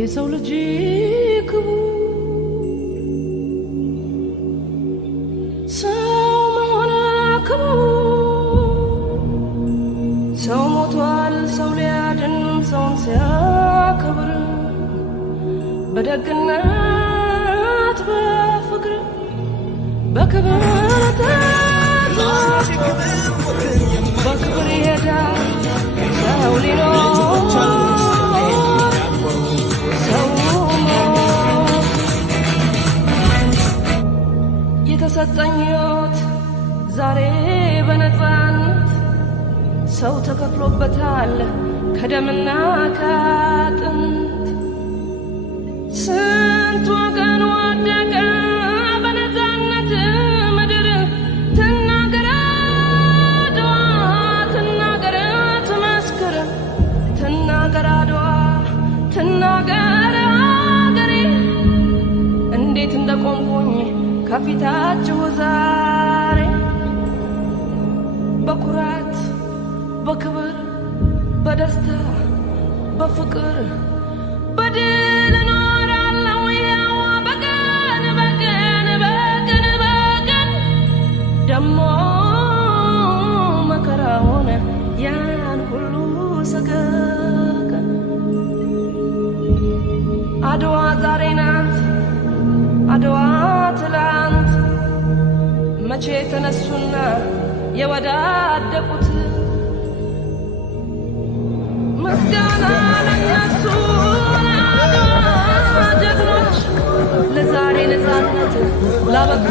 የሰው ልጅ ክቡር ሰው መሆን ክቡር ሰው ሞቷል ሰው ሊያድን ሰውን ሲያከብር በደግነት በፍቅር በክብር በክብር ይሄዳል ሰው ሊኖር የተሰጠኝ ሕይወት ዛሬ በነፃነት ሰው ተከፍሎበታል ከደምና ከአጥንት ስንት ወገን ወደቀ በነፃነት ምድር ትናገር አድዋ ትናገር ትመስክር ትናገር አድዋ ትናገር አገሬ እንዴት እንደቆምኩኝ ከፊታችሁ ዛሬ በኩራት በክብር በደስታ በፍቅር በድል እኖራለሁ ያው በቀን በቀን በቀን በቀን ደሞ መከራውን ያን ሁሉ ሰቀቀን አድዋ ዛሬ ናት አድዋ ትላንት መቼ ተነሱና የወዳደቁት ምስጋና ለነሱ ለአድዋ ጀግኖች ለዛሬ ነፃነት ላበቁ